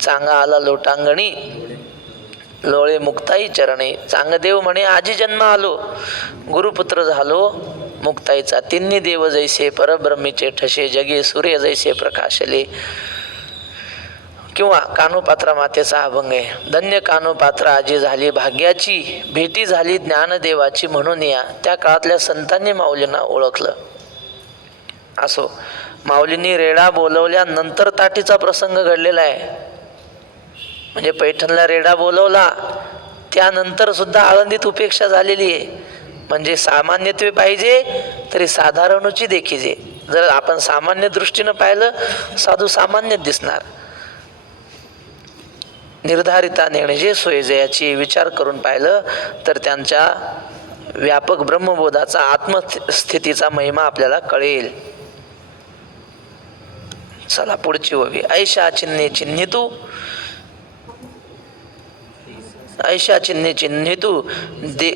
चांगा आला लोटांगणी, लोळे मुक्ताई चरणी. चांगदेव म्हणे आजी जन्म आलो, गुरुपुत्र झालो मुक्ताईचा. तिन्ही देव जैसे परब्रह्मीचे ठसे, जगे सूर्य जैसे प्रकाशले. किंवा कानोपात्रा मातेचा अभंग आहे. धन्य कानोपात्रा आजी झाली भाग्याची, भेटी झाली ज्ञानदेवाची. म्हणून या त्या काळातल्या संतांनी माऊलींना ओळखलं. असो, माऊलींनी रेडा बोलवल्यानंतर ताटीचा प्रसंग घडलेला आहे. म्हणजे पैठणला रेडा बोलवला त्यानंतर सुद्धा आळंदीत उपेक्षा झालेली आहे. म्हणजे सामान्यत्वे पाहिजे तरी साधारणची देखीजे. जर आपण सामान्य दृष्टीनं पाहिलं साधू सामान्य दिसणार. निर्धारिता निर्णय जे सोयजे याची विचार करून पाहिलं तर त्यांच्या व्यापक ब्रह्मबोधाचा आत्मस्थितीचा महिमा आपल्याला कळेल. चला पुढची ओवी. ऐशा चिन्हे चिन्हितू, ऐशा चिन्हे चिन्हितू दे.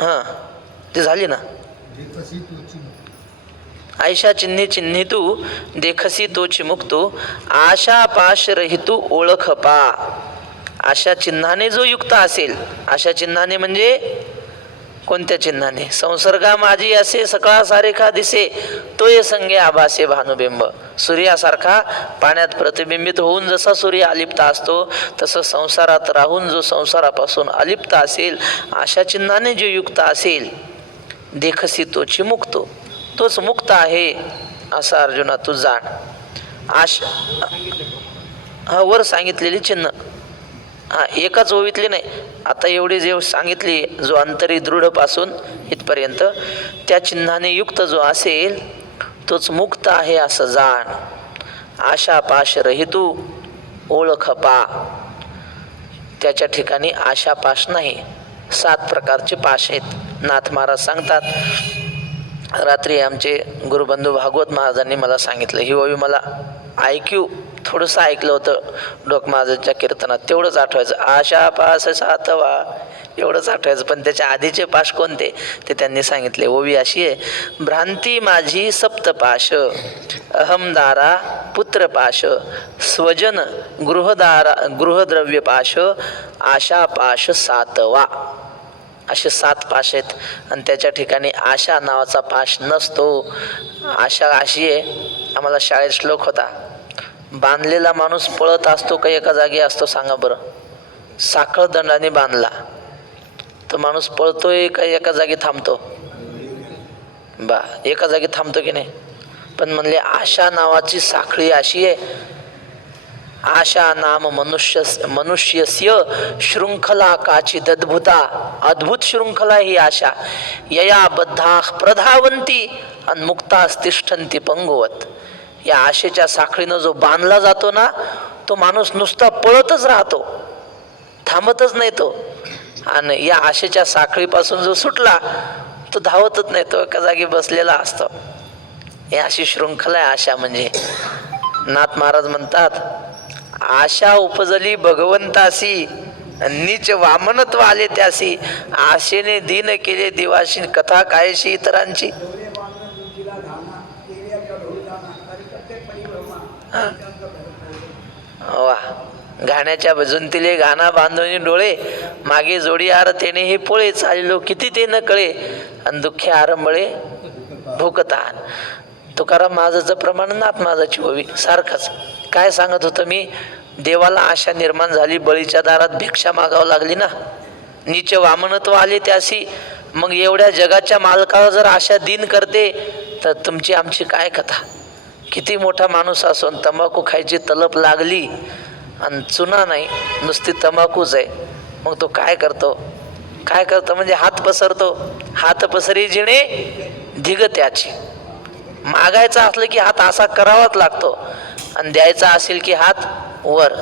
हां ते झाली ना. ऐशा चिन्हे चिन्हितू देखसी तोची मुक्तो, आशा पाश रहितू ओळख पा. अशा चिन्हाने जो युक्त असेल, अशा चिन्हाने म्हणजे कोणत्या चिन्हाने, संसर्गा माझी असे सकाळ सारेखा दिसे, तो ये संगे आभासे भानुबिंब. सूर्यासारखा पाण्यात प्रतिबिंबित होऊन जसा सूर्य अलिप्त असतो तसं संसारात राहून जो संसारापासून अलिप्त असेल, अशा चिन्हाने जो युक्त असेल, देखसी तोची मुक्तो, तोच मुक्त आहे असं अर्जुना तू जाण. हा वर सांगितलेली चिन्ह, हा एकाच ओवीतली नाही, आता एवढी जे सांगितली जो अंतरी दृढ पासून इथपर्यंत, त्या चिन्हाने युक्त जो असेल तोच मुक्त आहे असं जाण. आशा पाश रहितू ओळख पा. त्याच्या ठिकाणी आशा पाश नाही, 7 प्रकारचे पाश आहेत. नाथ महाराज सांगतात, रात्री आमचे गुरुबंधू भागवत महाराजांनी मला सांगितलं, ही ओवी मला ऐकू थोडंसं ऐकलं होतं डोक महाराजांच्या कीर्तनात, तेवढंच आठवायचं. आशा पास सातवा एवढंच आठवायचं, पण त्याच्या आधीचे पाश कोणते ते त्यांनी सांगितले. ओवी अशी आहे, भ्रांती माझी सप्तपाश, अहमदारा पुत्रपाश, स्वजन गृहद्रव्य पाश, आशा पाश सातवा. असे 7 पाश आहेत. आणि त्याच्या ठिकाणी आशा नावाचा पाश नसतो. आशा अशी आहे, आम्हाला शाळेत श्लोक होता, बांधलेला माणूस पळत असतो का एका जागी असतो सांगा बरं. साखळ दंडाने बांधला तो माणूस पळतोय का एका जागी थांबतो, बा एका जागी थांबतो की नाही. पण म्हणले आशा नावाची साखळी अशी आहे, आशा नाम मनुष्यस्य शृंखला काचिद अद्भुता. अद्भुत शृंखला ही आशा. यया बद्धा प्रधावंती आणि मुक्तास्तिष्ठन्ति पंगवत. या आशेच्या साखळीनं जो बांधला जातो ना, तो माणूस नुसता पळतच राहतो, थांबतच नाही तो. आणि या आशेच्या साखळीपासून जो सुटला तो धावतच नाही, तो एका जागी बसलेला असतो. ही अशी शृंखला आहे आशा म्हणजे. नाथ महाराज म्हणतात, आशा उपजली भगवंतासी, नीच वामनत्व आले त्यासी, आशेने दीन केले दिवाशी, कथा कायशी इतरांची. वा, घाण्याच्या भजूनतिले गाणा बांधून डोळे, मागे जोडी आर तेने हे पोळे, चालिलो किती ते न कळे, आणि दुःखे आरंबळे भूकतान. तुकाराम महाराजाचं प्रमाण नाथ महाराजाची ओवी सारखंच. काय सांगत होतं मी, देवाला आशा निर्माण झाली, बळीच्या दारात भिक्षा मागावं लागली ना, नीच वामनत्व आले त्यासी. मग एवढ्या जगाच्या मालकाला जर आशा दीन करते तर तुमची आमची काय कथा. किती मोठा माणूस असून तंबाखू खायची तलप लागली आणि चुना नाही, नुसती तंबाखूच आहे, मग तो काय करतो म्हणजे हात पसरतो. हात पसरी जिणे धिग त्याची. मागायचं असलं की हात असा करावाच लागतो आणि द्यायचा असेल की हात वर.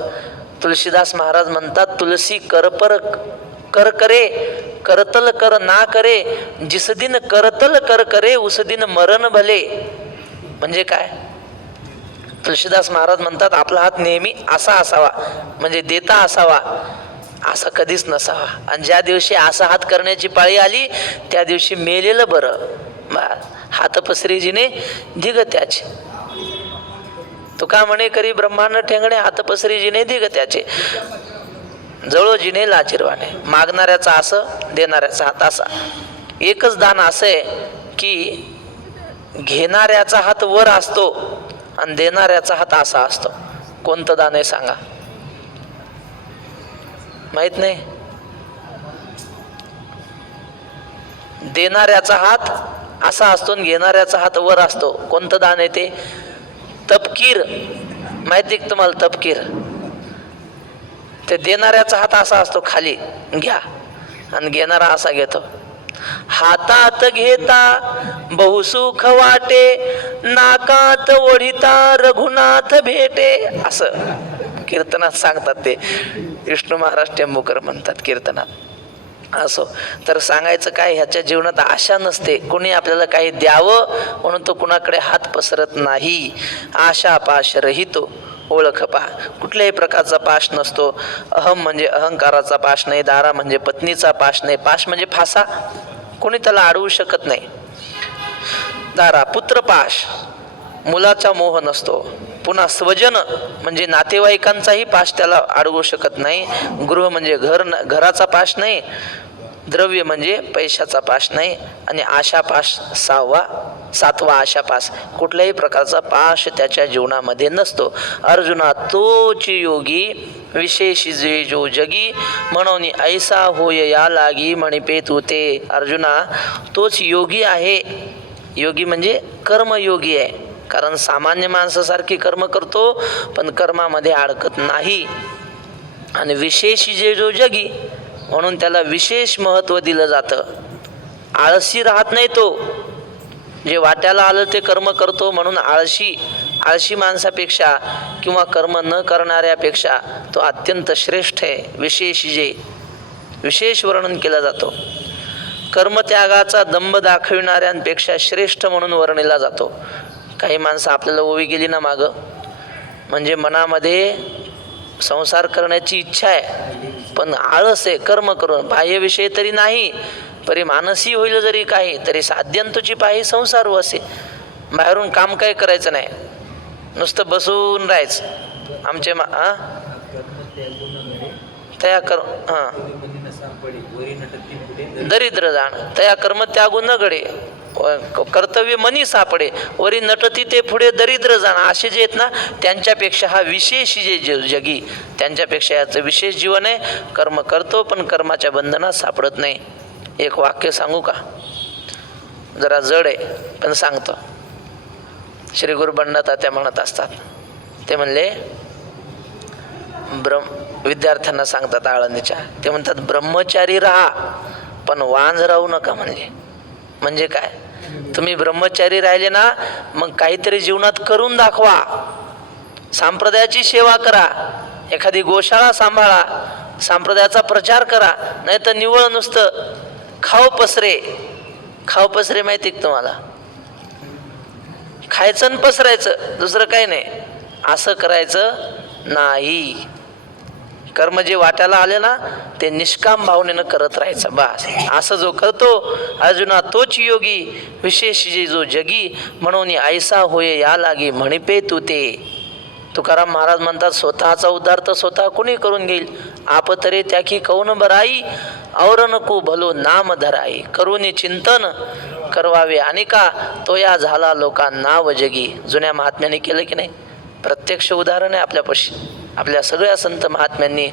तुलसीदास महाराज म्हणतात, तुलसी करपर कर करे करतल कर ना करे, जिस दिन करतल कर करे उस दिन मरण भले. म्हणजे काय? तुलसीदास महाराज म्हणतात, आपला हात नेहमी असा असावा, म्हणजे देता असावा, असा कधीच नसावा. आणि ज्या दिवशी असा हात करण्याची पाळी आली त्या दिवशी मेलेलं बरं. हात पसरीजीने धिग त्याचे. तुका म्हणे करी ब्रह्मांड ठेंगणे, हात पसरीजीने धिग त्याचे. जळो जिने लाजीरवाने. मागणाऱ्याचा असं, देणाऱ्याचा हात असा. एकच दान असं आहे की घेणाऱ्याचा हात वर असतो आणि देणाऱ्याचा हात असा असतो. कोणतं दान आहे सांगा? माहित नाही? देणाऱ्याचा हात असा असतो आणि घेणाऱ्याचा हात वर असतो. कोणतं दान आहे ते? तपकीर. माहिती का तुम्हाला तपकीर? ते देणाऱ्याचा हात असा असतो, खाली घ्या, आणि घेणारा असा घेतो. हातात घेता बहुसुख वाटे, नाकात ओढिता रघुनाथ भेटे, असं कीर्तनात सांगतात. ते विष्णू महाराज टेंबूकर म्हणतात कीर्तनात. असो, तर सांगायचं काय, ह्याच्या जीवनात आशा नसते. कोणी आपल्याला काही द्यावं म्हणून तो कुणाकडे हात पसरत नाही. आशा पाश रहितो. ओळख पहा, कुठल्याही प्रकारचा पाश नसतो. अहम म्हणजे अहंकाराचा पाश नाही, दारा म्हणजे पत्नीचा पाश नाही. पाश म्हणजे फासा, कोणी त्याला अडवू शकत नाही. दारा पुत्रपाश, मुलाचा मोह नसतो. पुन्हा स्वजन म्हणजे नातेवाईकांचाही पाश त्याला अडवू शकत नाही. गृह म्हणजे घराचा पाश नाही. द्रव्य म्हणजे पैशाचा पाश नाही. आणि आशा पाश सातवा आशा पाश, कुठल्याही प्रकारचा पाश त्याच्या जीवनामध्ये नसतो. अर्जुना तोच योगी विशेष जे जो जगी, म्हणून ऐसा होय या लागी म्हणिपे तू ते. अर्जुना तोच योगी आहे. योगी म्हणजे कर्मयोगी आहे. कारण सामान्य माणसासारखी कर्म करतो पण कर्मामध्ये अडकत नाही. आणि विशेष जे जो जगी, म्हणून त्याला विशेष महत्त्व दिलं जातं. आळशी राहत नाही तो. जे वाट्याला आलं ते कर्म करतो म्हणून आळशी माणसापेक्षा किंवा कर्म न करणाऱ्यापेक्षा तो अत्यंत श्रेष्ठ आहे. विशेष वर्णन केलं जातो. कर्मत्यागाचा दंभ दाखविणाऱ्यांपेक्षा श्रेष्ठ म्हणून वर्णिला जातो. काही माणसं आपल्याला ओवी गेली ना मागं, म्हणजे मनामध्ये संसार करण्याची इच्छा आहे पण आळस आहे, कर्म करून बाह्यविषय तरी नाही, परी मानसी होईल जरी काही तरी साध्यंतुची पाही संसार वसे. बाहेरून काम काही करायचं नाही, नुसतं बसून राहायचं. आमचे तया कर दरिद्र जाण तया कर्म त्यागू न घडे, कर्तव्य मनी सापडे, वरी नटती ते पुढे दरिद्र जाण. असे जे आहेत ना, त्यांच्यापेक्षा हा विशेष जे जगी, त्यांच्यापेक्षा याचं विशेष जीवन आहे. कर्म करतो पण कर्माच्या बंधनात सापडत नाही. एक वाक्य सांगू का? जरा जड आहे पण सांगतो. श्री गुरु बंडातात्या म्हणत असतात, ते म्हणले विद्यार्थ्यांना सांगतात आळंदीच्या, ते म्हणतात ब्रह्मचारी राहा पण वांझ राहू नका. म्हणजे काय? तुम्ही ब्रह्मचारी राहिले ना, मग काहीतरी जीवनात करून दाखवा. संप्रदायाची सेवा करा, एखादी गोशाळा सांभाळा, संप्रदायाचा प्रचार करा. नाही तर निवळ नुसतं खाऊ पसरे माहिती का तुम्हाला? खायचं आणि पसरायचं, दुसरं काही नाही. असं करायचं नाही. कर्म जे वाट्याला आले ना ते निष्काम भावनेनं करत राहायचं बस. असं जो करतो अर्जुना तोच योगी विशेष जे जो जगी, म्हणून ऐसा होय या लागी म्हणिपे तू ते. तुकाराम महाराज म्हणतात, स्वतःचा उद्धार तर स्वतः कोणी करून घेईल. आप तरे त्याकी कौन बराई, और नको भलो नाम धराई. करुनी चिंतन करवावे अनेका, तो या झाला लोका नाव जगी. जुन्या महात्म्याने केलं की नाही? प्रत्यक्ष उदाहरण आहे आपल्यापाशी. आपल्या सगळ्या संत महात्म्यांनी,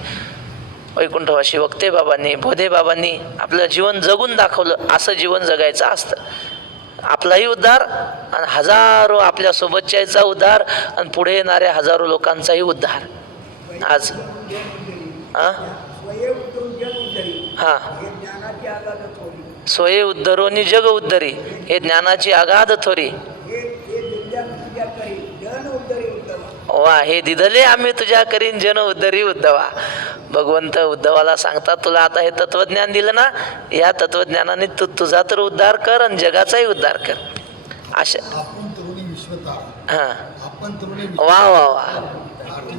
वैकुंठवासी वक्ते बाबांनी, बोधे बाबांनी आपलं जीवन जगून दाखवलं. असं जीवन जगायचं असतं. आपलाही उद्धार आणि हजारो आपल्या सोबतच्याचा उद्धार आणि पुढे येणाऱ्या हजारो लोकांचाही उद्धार आज हां स्वये उद्धरोनी जग उद्धरी हे ज्ञानाची अगाध थोरी वा हे दिधले आम्ही तुझ्या करीन जन उद्धरी उद्धवा. भगवंत उद्धवाला सांगतात तुला आता हे तत्वज्ञान दिलं ना, या तत्वज्ञानाने तू तुझा तर उद्धार कर आणि जगाचाही उद्धार कर. अशा आपण तरुणी विश्वतारा. हां आपण तरुणी वा वा वा.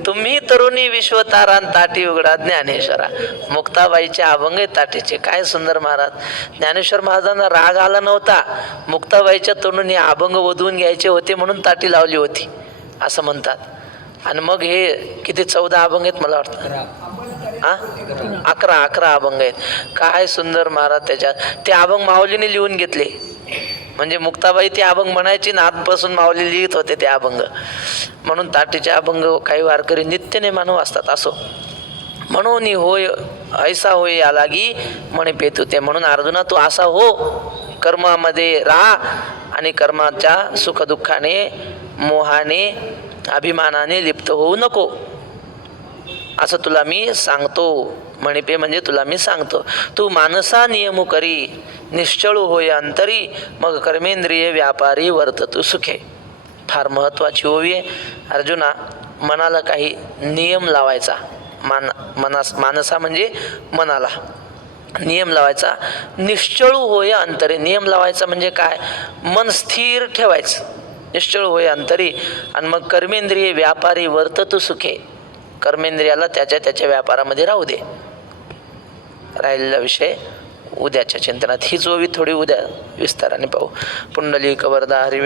तुम्ही तरुणी विश्वतारान ताटी उघडा ज्ञानेश्वरा. मुक्ताबाईचे अभंग आहेत ताटीचे. काय सुंदर महाराज. ज्ञानेश्वर महाराजांना राग आला नव्हता, मुक्ताबाईच्या तरुणी अभंग वधवून घ्यायचे होते म्हणून ताटी लावली होती असं म्हणतात. आणि मग हे किती 14 अभंग आहेत मला वाटतं. हां 11 अभंग आहेत. काय सुंदर महाराज त्याच्यात. ते अभंग माऊलीने लिहून घेतले. म्हणजे मुक्ताबाई ते अभंग म्हणायची ना, आजपासून माऊली लिहित होते ते अभंग. म्हणून ताटीचे अभंग काही वारकरी नित्यनेमानं वाचतात. असो म्हणून होय ऐसा होय या लागी म्हणे पेतू ते. म्हणून अर्जुना तू असा हो, कर्मामध्ये राहा आणि कर्माच्या सुखदुःखाने मोहाने अभिमानाने लिप्त होऊ नको असं तुला मी सांगतो. म्हणिपे म्हणजे तुला मी सांगतो. तू मानसा नियमू करी निश्चळू होय अंतरी मग कर्मेंद्रिय व्यापारी वर्त तू सुखे. फार महत्त्वाची ओवी आहे. अर्जुना मनाला काही नियम लावायचा. मानसा म्हणजे मनाला नियम लावायचा. निश्चळू होय अंतरी. नियम लावायचा म्हणजे काय, मन स्थिर ठेवायचं. निश्चळ होय अंतरी. आणि मग कर्मेंद्रिय व्यापारी वर्त तू सुखे. कर्मेंद्रियाला त्याच्या व्यापारामध्ये राहू दे. राहिलेला विषय उद्याच्या चिंतनात. हीच ओवी थोडी उद्या विस्ताराने पाहू. पुंडलिक वरदा हरी.